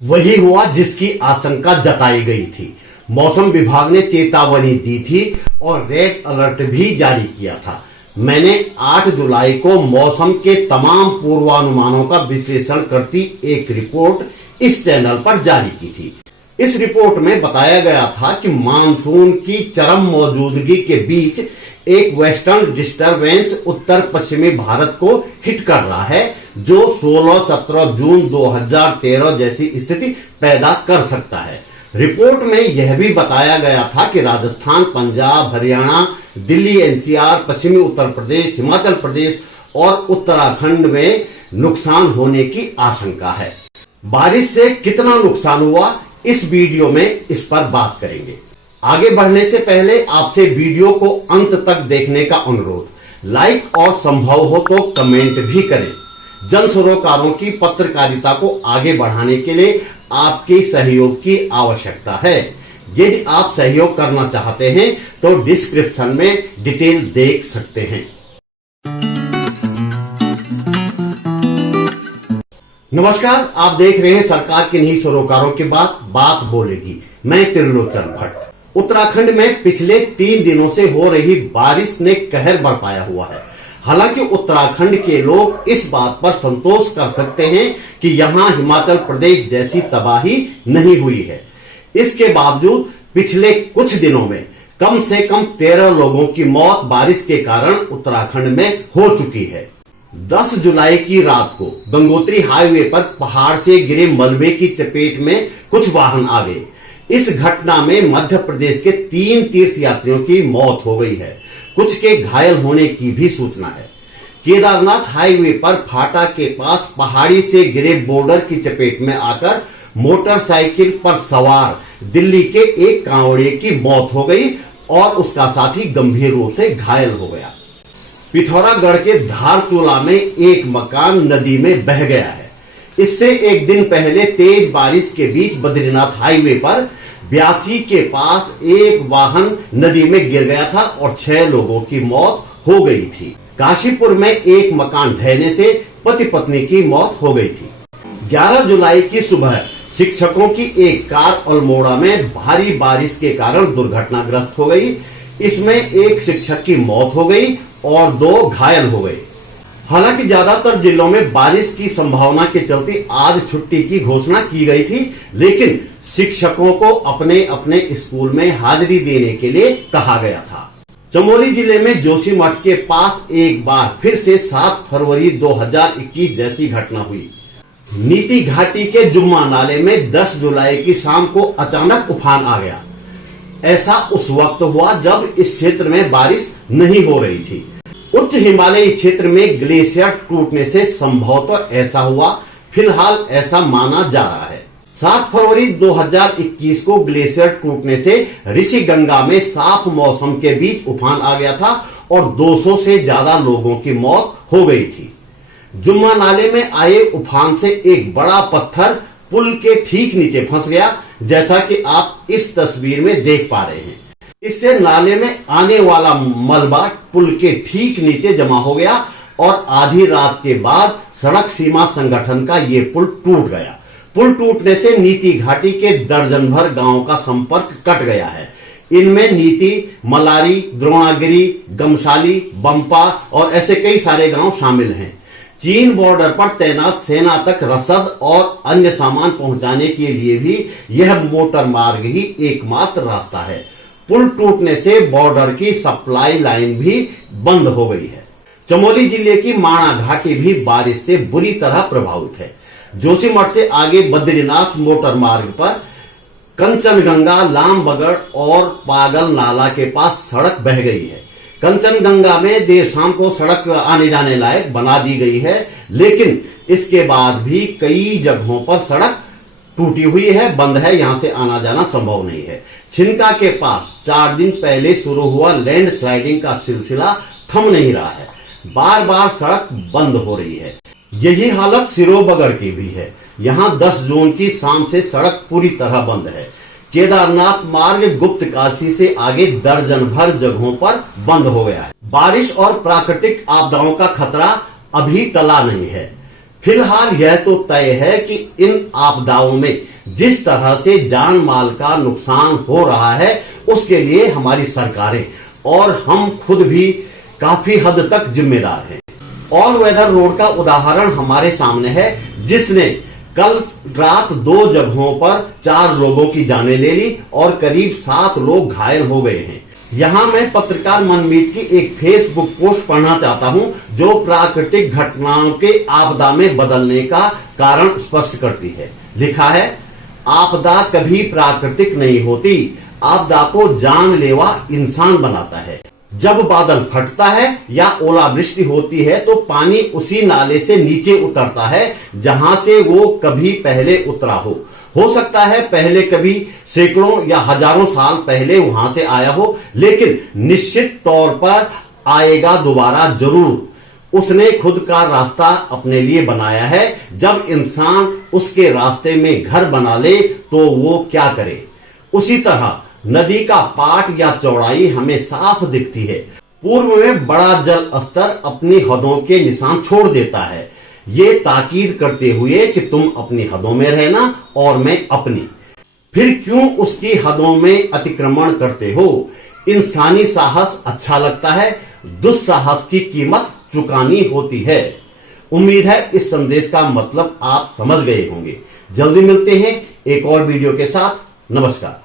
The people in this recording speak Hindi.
वही हुआ जिसकी आशंका जताई गई थी। मौसम विभाग ने चेतावनी दी थी और रेड अलर्ट भी जारी किया था। मैंने 8 जुलाई को मौसम के तमाम पूर्वानुमानों का विश्लेषण करती एक रिपोर्ट इस चैनल पर जारी की थी। इस रिपोर्ट में बताया गया था कि मानसून की चरम मौजूदगी के बीच एक वेस्टर्न डिस्टरबेंस उत्तर पश्चिमी भारत को हिट कर रहा है, जो 16-17 जून 2013 जैसी स्थिति पैदा कर सकता है। रिपोर्ट में यह भी बताया गया था कि राजस्थान, पंजाब, हरियाणा, दिल्ली, एनसीआर, पश्चिमी उत्तर प्रदेश, हिमाचल प्रदेश और उत्तराखंड में नुकसान होने की आशंका है। बारिश से कितना नुकसान हुआ, इस वीडियो में इस पर बात करेंगे। आगे बढ़ने से पहले आपसे वीडियो को अंत तक देखने का अनुरोध, लाइक और संभव हो तो कमेंट भी करें। जन सरोकारों की पत्रकारिता को आगे बढ़ाने के लिए आपके सहयोग की आवश्यकता है। यदि आप सहयोग करना चाहते हैं तो डिस्क्रिप्शन में डिटेल देख सकते हैं। नमस्कार, आप देख रहे हैं सरकार के नहीं सरोकारों की बात बोलेगी। मैं त्रिलोचन भट्ट। उत्तराखंड में पिछले 3 दिनों से हो रही बारिश ने कहर बरपाया हुआ है। हालांकि उत्तराखंड के लोग इस बात पर संतोष कर सकते हैं कि यहां हिमाचल प्रदेश जैसी तबाही नहीं हुई है। इसके बावजूद पिछले कुछ दिनों में कम से कम 13 लोगों की मौत बारिश के कारण उत्तराखंड में हो चुकी है। 10 जुलाई की रात को गंगोत्री हाईवे पर पहाड़ से गिरे मलबे की चपेट में कुछ वाहन आ गए। इस घटना में मध्य प्रदेश के 3 तीर्थ यात्रियों की मौत हो गई है। कुछ के घायल होने की भी सूचना है। केदारनाथ हाईवे पर फाटा के पास पहाड़ी से गिरे बोर्डर की चपेट में आकर मोटरसाइकिल पर सवार दिल्ली के एक कांवड़िए की मौत हो गई और उसका साथी गंभीर रूप से घायल हो गया। पिथौरागढ़ के धारचूला में एक मकान नदी में बह गया है। इससे एक दिन पहले तेज बारिश के बीच बद्रीनाथ हाईवे पर 82 के पास एक वाहन नदी में गिर गया था और 6 लोगों की मौत हो गई थी। काशीपुर में एक मकान ढहने से पति पत्नी की मौत हो गई थी। 11 जुलाई की सुबह शिक्षकों की एक कार अल्मोड़ा में भारी बारिश के कारण दुर्घटनाग्रस्त हो गई। इसमें एक शिक्षक की मौत हो गई और 2 घायल हो गए। हालांकि ज्यादातर जिलों में बारिश की संभावना के चलते आज छुट्टी की घोषणा की गई थी, लेकिन शिक्षकों को अपने अपने स्कूल में हाजिरी देने के लिए कहा गया था। चमोली जिले में जोशीमठ के पास एक बार फिर से 7 फरवरी 2021 जैसी घटना हुई। नीति घाटी के जुम्मा नाले में 10 जुलाई की शाम को अचानक उफान आ गया। ऐसा उस वक्त हुआ जब इस क्षेत्र में बारिश नहीं हो रही थी। उच्च हिमालयी क्षेत्र में ग्लेशियर टूटने से संभवतः ऐसा हुआ, फिलहाल ऐसा माना जा रहा है। 7 फरवरी 2021 को ग्लेशियर टूटने से ऋषिगंगा में साफ मौसम के बीच उफान आ गया था और 200 से ज्यादा लोगों की मौत हो गई थी। जुम्मा नाले में आए उफान से एक बड़ा पत्थर पुल के ठीक नीचे फंस गया, जैसा कि आप इस तस्वीर में देख पा रहे हैं। इससे नाले में आने वाला मलबा पुल के ठीक नीचे जमा हो गया और आधी रात के बाद सड़क सीमा संगठन का ये पुल टूट गया। पुल टूटने से नीति घाटी के दर्जन भर गांवों का संपर्क कट गया है। इनमें नीति, मलारी, द्रोणागिरी, गमशाली, बंपा और ऐसे कई सारे गांव शामिल हैं। चीन बॉर्डर पर तैनात सेना तक रसद और अन्य सामान पहुंचाने के लिए भी यह मोटर मार्ग ही एकमात्र रास्ता है। पुल टूटने से बॉर्डर की सप्लाई लाइन भी बंद हो गई है। चमोली जिले की माणा घाटी भी बारिश से बुरी तरह प्रभावित है। जोशीमठ से आगे बद्रीनाथ मोटर मार्ग पर कंचनगंगा, लामबगड़ और पागल नाला के पास सड़क बह गई है। कंचनगंगा में देर शाम को सड़क आने जाने लायक बना दी गई है, लेकिन इसके बाद भी कई जगहों पर सड़क टूटी हुई है, बंद है, यहां से आना जाना संभव नहीं है। छिनका के पास 4 दिन पहले शुरू हुआ लैंड स्लाइडिंग का सिलसिला थम नहीं रहा है। बार बार सड़क बंद हो रही है। यही हालत सिरोबगढ़ की भी है। यहां 10 जून की शाम से सड़क पूरी तरह बंद है। केदारनाथ मार्ग गुप्त काशी से आगे दर्जन भर जगहों पर बंद हो गया है। बारिश और प्राकृतिक आपदाओं का खतरा अभी टला नहीं है, फिलहाल यह तो तय है कि इन आपदाओं में जिस तरह से जान माल का नुकसान हो रहा है उसके लिए हमारी सरकारें और हम खुद भी काफी हद तक जिम्मेदार हैं। ऑल वेदर रोड का उदाहरण हमारे सामने है, जिसने कल रात 2 जगहों पर 4 लोगों की जानें ले ली और करीब 7 लोग घायल हो गए हैं। यहां मैं पत्रकार मनमीत की एक फेसबुक पोस्ट पढ़ना चाहता हूं जो प्राकृतिक घटनाओं के आपदा में बदलने का कारण स्पष्ट करती है। लिखा है, आपदा कभी प्राकृतिक नहीं होती, आपदा को जानलेवा इंसान बनाता है। जब बादल फटता है या ओलावृष्टि होती है तो पानी उसी नाले से नीचे उतरता है जहां से वो कभी पहले उतरा हो सकता है पहले कभी सैकड़ों या हजारों साल पहले वहां से आया हो, लेकिन निश्चित तौर पर आएगा दोबारा जरूर। उसने खुद का रास्ता अपने लिए बनाया है। जब इंसान उसके रास्ते में घर बना ले तो वो क्या करे। उसी तरह नदी का पाट या चौड़ाई हमें साफ दिखती है। पूर्व में बड़ा जल स्तर अपनी हदों के निशान छोड़ देता है, ये ताकीद करते हुए कि तुम अपनी हदों में रहना और मैं अपनी। फिर क्यों उसकी हदों में अतिक्रमण करते हो। इंसानी साहस अच्छा लगता है, दुस्साहस की कीमत चुकानी होती है। उम्मीद है इस संदेश का मतलब आप समझ गए होंगे। जल्दी मिलते हैं एक और वीडियो के साथ। नमस्कार।